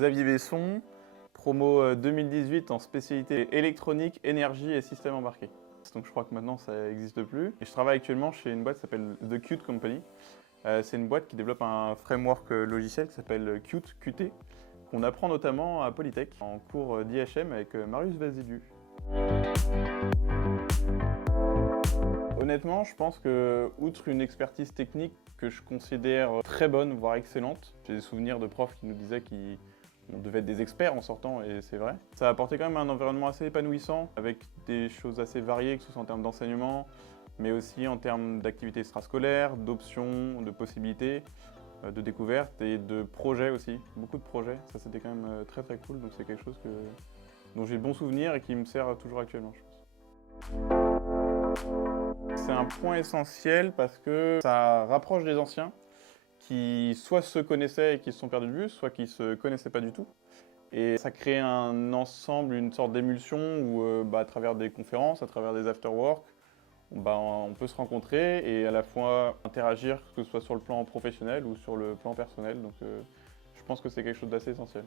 Xavier Besson, promo 2018 en spécialité électronique, énergie et système embarqué. Donc je crois que maintenant ça n'existe plus. Et je travaille actuellement chez une boîte qui s'appelle The Qt Company. C'est une boîte qui développe un framework logiciel qui s'appelle Qt, Qt, qu'on apprend notamment à Polytech en cours d'IHM avec Marius Vasilhu. Honnêtement, je pense que, outre une expertise technique que je considère très bonne, voire excellente, j'ai des souvenirs de profs qui nous disaient qu'on devait être des experts en sortant, et c'est vrai. Ça a apporté quand même un environnement assez épanouissant, avec des choses assez variées, que ce soit en termes d'enseignement, mais aussi en termes d'activités extrascolaires, d'options, de possibilités, de découvertes et de projets aussi. Beaucoup de projets, ça c'était quand même très très cool, donc c'est quelque chose dont j'ai de bons souvenirs et qui me sert toujours actuellement, je pense. C'est un point essentiel parce que ça rapproche des anciens qui soit se connaissaient et qui se sont perdus de vue, soit qui se connaissaient pas du tout. Et ça crée un ensemble, une sorte d'émulsion où à travers des conférences, à travers des after-work, on peut se rencontrer et à la fois interagir, que ce soit sur le plan professionnel ou sur le plan personnel. Donc je pense que c'est quelque chose d'assez essentiel.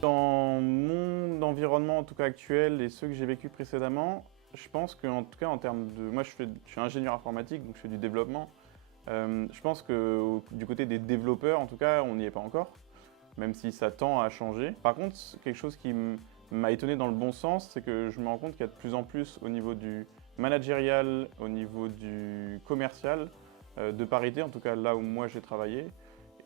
Dans mon environnement en tout cas actuel et ceux que j'ai vécu précédemment, je pense qu'en tout cas en termes de... Moi je suis ingénieur informatique, donc je fais du développement. Je pense que du côté des développeurs en tout cas, on n'y est pas encore, même si ça tend à changer. Par contre, quelque chose qui m'a étonné dans le bon sens, c'est que je me rends compte qu'il y a de plus en plus au niveau du managérial, au niveau du commercial, de parité, en tout cas là où moi j'ai travaillé.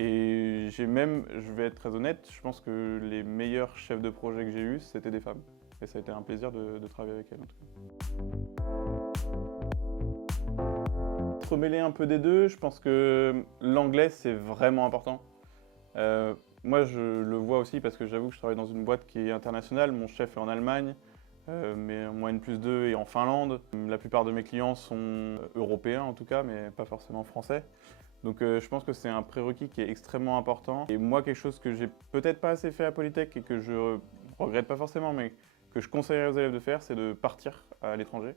Et j'ai même, je vais être très honnête, je pense que les meilleurs chefs de projet que j'ai eus, c'était des femmes. Et ça a été un plaisir de travailler avec elles en tout cas. Remêler un peu des deux, je pense que l'anglais c'est vraiment important. Moi je le vois aussi parce que j'avoue que je travaille dans une boîte qui est internationale, mon chef est en Allemagne, mon N+2 est en Finlande. La plupart de mes clients sont européens en tout cas, mais pas forcément français. Donc je pense que c'est un prérequis qui est extrêmement important. Et moi, quelque chose que j'ai peut-être pas assez fait à Polytech et que je regrette pas forcément, mais que je conseillerais aux élèves de faire, c'est de partir à l'étranger,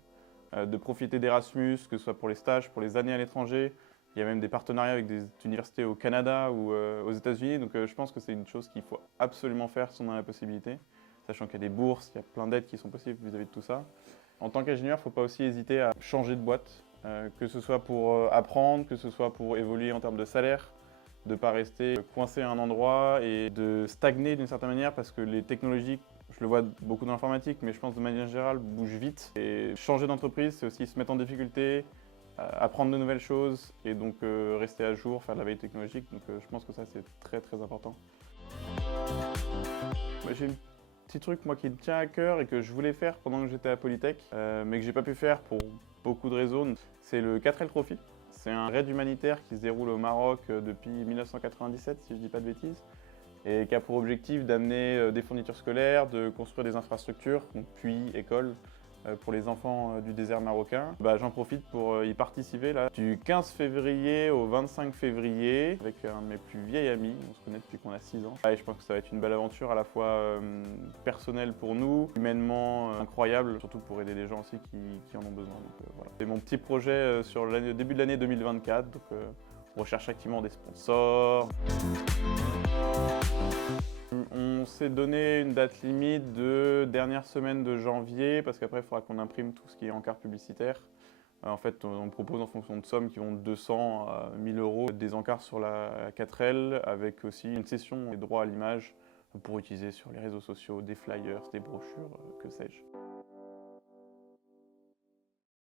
de profiter d'Erasmus, que ce soit pour les stages, pour les années à l'étranger. Il y a même des partenariats avec des universités au Canada ou aux États-Unis. Donc je pense que c'est une chose qu'il faut absolument faire si on a la possibilité, sachant qu'il y a des bourses, il y a plein d'aides qui sont possibles vis-à-vis de tout ça. En tant qu'ingénieur, il ne faut pas aussi hésiter à changer de boîte. Que ce soit pour apprendre, que ce soit pour évoluer en termes de salaire, de ne pas rester coincé à un endroit et de stagner d'une certaine manière parce que les technologies, je le vois beaucoup dans l'informatique, mais je pense de manière générale, bougent vite. Et changer d'entreprise, c'est aussi se mettre en difficulté, apprendre de nouvelles choses et donc rester à jour, faire de la veille technologique. Donc je pense que ça, c'est très très important. J'ai un petit truc moi qui me tient à cœur et que je voulais faire pendant que j'étais à Polytech, mais que j'ai pas pu faire pour beaucoup de raisons. C'est le 4L Trophy. C'est un raid humanitaire qui se déroule au Maroc depuis 1997, si je dis pas de bêtises, et qui a pour objectif d'amener des fournitures scolaires, de construire des infrastructures, donc puits, écoles, pour les enfants du désert marocain. J'en profite pour y participer là, du 15 février au 25 février avec un de mes plus vieils amis. On se connaît depuis qu'on a 6 ans. Et je pense que ça va être une belle aventure à la fois personnelle pour nous, humainement incroyable, surtout pour aider des gens aussi qui en ont besoin. Voilà. C'est mon petit projet sur le début de l'année 2024. Donc, on recherche activement des sponsors. On s'est donné une date limite de dernière semaine de janvier parce qu'après il faudra qu'on imprime tout ce qui est encart publicitaire. En fait, on propose en fonction de sommes qui vont de 200 à 1000 € des encarts sur la 4L avec aussi une session et droit à l'image pour utiliser sur les réseaux sociaux, des flyers, des brochures, que sais-je.